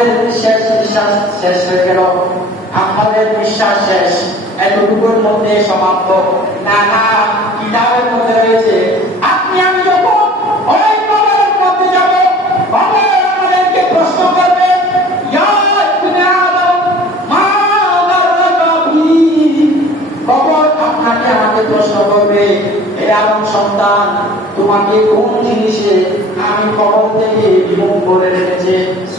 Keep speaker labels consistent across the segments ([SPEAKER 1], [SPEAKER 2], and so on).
[SPEAKER 1] আমাদের শেষ বিশ্বাস শেষ হয়ে গেল। আমাদের বিশ্বাস শেষ। এতটুকুর মধ্যে সমাপ্ত। না না, কিতাবের মধ্যে রয়েছে, আপনি আমি যখন আপনাকে আমাকে প্রশ্ন করবে সন্তান, তোমাকে কোন জিনিসে আমি কবর থেকে বিমুখ করে রেখেছে?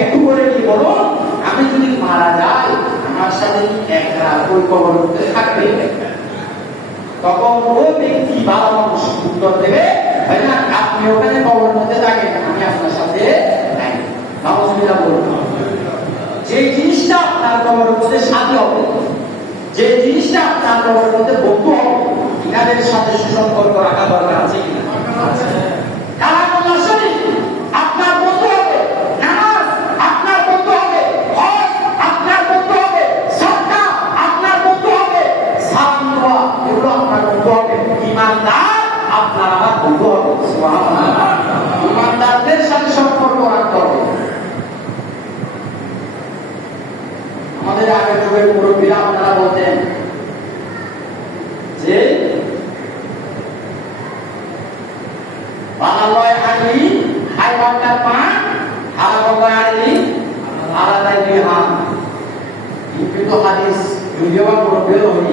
[SPEAKER 1] একটু একটু আমি যদি মারা যাই আমার সাথে কি এক রাত ওই কবর থাকবে তখন ওই ব্যক্তি ভালো দেবে না আপনি ওখানে কবর মধ্যে থাকেন আমি আপনার সাথে যে জিনিসটা আপনার কবরের মধ্যে হবে যে জিনিসটা আপনার কবরের মধ্যে বন্ধু ইনাদের সাথে সুসম্পর্ক রাখা দরকার আছে কিনা কালামুল্লাহ শরীফ আপনার বন্ধু হবে নামাজ আপনার বন্ধু হবে হজ আপনার বন্ধু হবে সদকা আপনার বন্ধু হবে সালাম দেওয়া এগুলো আপনার বন্ধু হবে ইমানদার আপনার আমার বন্ধু হবে সুবহানাল্লাহ ইমানদারদের সাথে সম্পর্ক রাখতে হবে আমাদের আগের যুগের মুরব্বীরা আপনারা বলতেন যে বানালয় আনি হাইবান্ডার পান হারাবঙ্গায় আনি আলাদাই বিহান কিন্তু হাদিস বা মুরব্বীর হই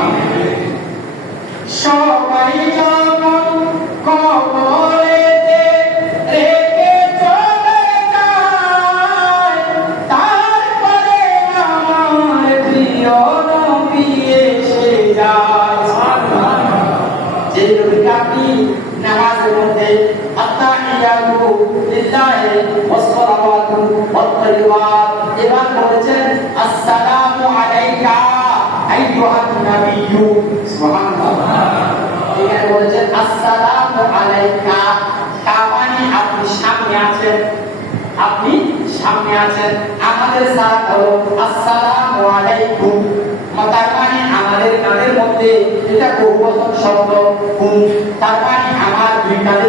[SPEAKER 1] আপনি সামনে আছেন। আমাদের তার মানে মধ্যে এটা বহুবচন শব্দ হুম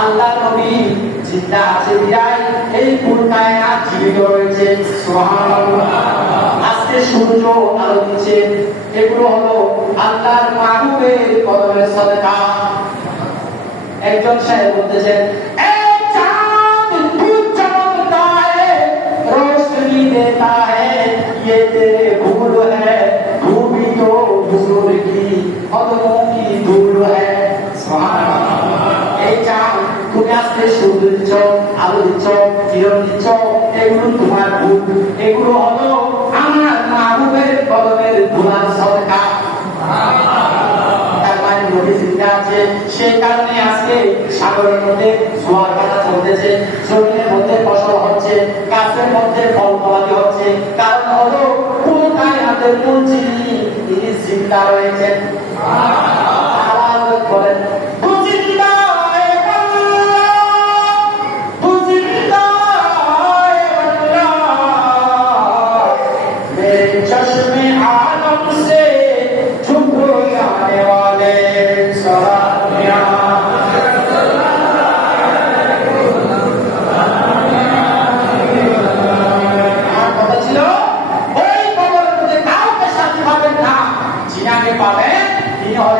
[SPEAKER 1] আল্লাহ নবী জিন্দা আছে বিদায় এই পুরকায়নাত জীবিত রয়েছে সুবহানাল্লাহ। আজকে সূর্য আলো দিচ্ছে। এগুলো হলো আল্লাহর মাহবুবের কদমের সদকা। একজন সাহেব বলতেছেন देता है ये तेरे भूल है भूमि যে সূর্য দিচ্ছ আলো দিচ্ছ কিরণ দিচ্ছ, এগুলো তোমার ভুল, এগুলো হলো আমার মাহবুবের কদমের ধুলার সদকা। সাগরের মধ্যে জোয়ার ভাটা চলতেছে জমিনের হচ্ছে, গাছের মধ্যে ফল হচ্ছে। কারণ হলো কোন যিনি তিনি জিন্দা রয়েছেন।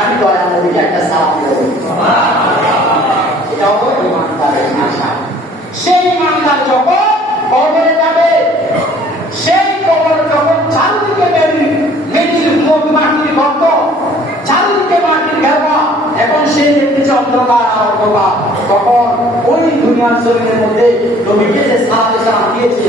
[SPEAKER 1] আমি দয়া নবীকে একটা সালাম দেবো এটা হলো ইমানদারের আশা সেই ইমানদার যখন কবরে যাবে, সেই কবর যখন চারদিকে মেরির মাটির গর্ত চারদিকে মাটির ঘেরা এখন সেই দেখতেছে অন্ধকার আর তখন ওই দুনিয়ার জমিনের মধ্যে নবীকে যে সালাম দিয়েছে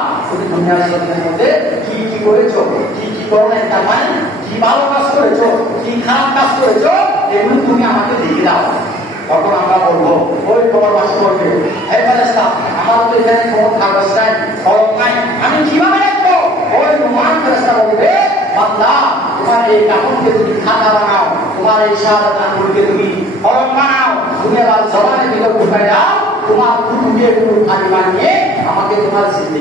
[SPEAKER 1] তুমি কাপড়কে বানাও, তোমার এই শাহাদাত আঙ্গুলকে তুমি বানাও। তুমি আবার জবানের তোমার বানিয়ে আমাকে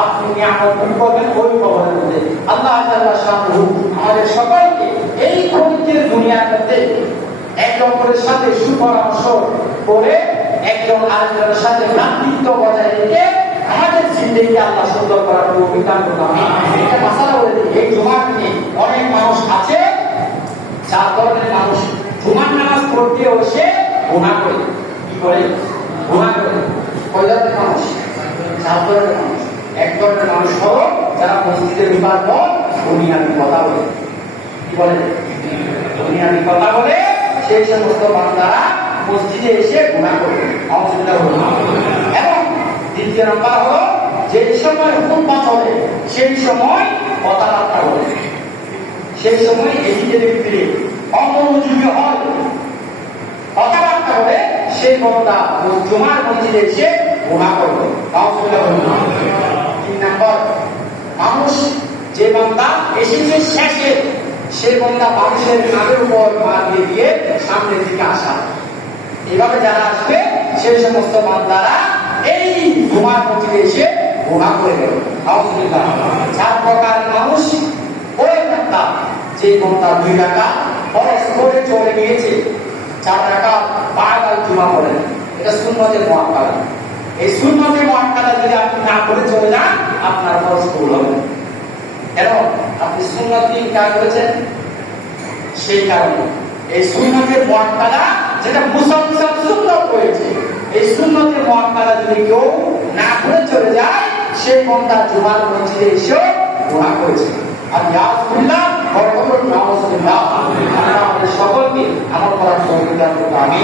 [SPEAKER 1] আপনি নিয়ামত ওই মধ্যে। আল্লাহ আমাদের সবাইকে এই পবিত্র দুনিয়ার এক অপরের সাথে সুপরামর্শ করে একজন আরেকজনের সাথে ভ্রাতৃত্ব বজায় রেখে আমাদের জিন্দগি আল্লাহ সুন্দর করার অভিজ্ঞান করলাম এটা মাসালা বলে দিই, এই জুমার দিনে অনেক মানুষ আছে চার ধরনের মানুষ জুমার নামাজ পড়তে বসে গুণা করে। কি করে? গুণা করে। কয় মানুষ? চার ধরনের মানুষ। এক ধরনের মানুষ হলো যারা মসজিদে ঢুকার পর দুনিয়াবি কথা বলে। কি বলে? দুনিয়াবি কথা বলে, সেই সমস্ত বান্দারা মসজিদে এসে গুণা করবে। অসুবিধা হলো এবং দ্বিতীয় নাম্বার হলো যে সময় হুকুমা চলে সেই সময় কথাবার্তা বলে সেই সময় এদিকে দেখতে অমনোযোগী হয় কথাবার্তা বলে সেই বন্দা জমার মসজিদে এসে গুণা করবে। অসুবিধা হলো মানুষ যে বন্দা এসেছে শেষে, সে বন্দা মানুষের নামের উপর পা দিয়ে দিয়ে সামনের দিকে আসা। এভাবে যারা আসবে সেই সমস্ত বান্দারা এই জুমার মসজিদে এসে গুণা করে গেল চার প্রকার মানুষ ওই বক্তা যে বক্তা দুই টাকা খরচ করে চলে গিয়েছে, চার টাকা বারবার জমা করেন এটা সুন্নতের মহাকালা এই মহাকালা যদি আপনি না করে চলে যান, আপনার খরচ হবে আপনি কাজ করেছেন? সেই কারণে। এই সুন্নতের মহাকালা যেটা মুসলমান সুন্নত হয়েছে, এই সুন্নতের মহাকালা যদি কেউ না করে চলে যায় সেই বন্ধা জুমার মসজিদে করেছে। আর নাউজুল্লাহ আল্লাহ আমাদের সকলকে আমার করার সহযোগিতা করতে আমি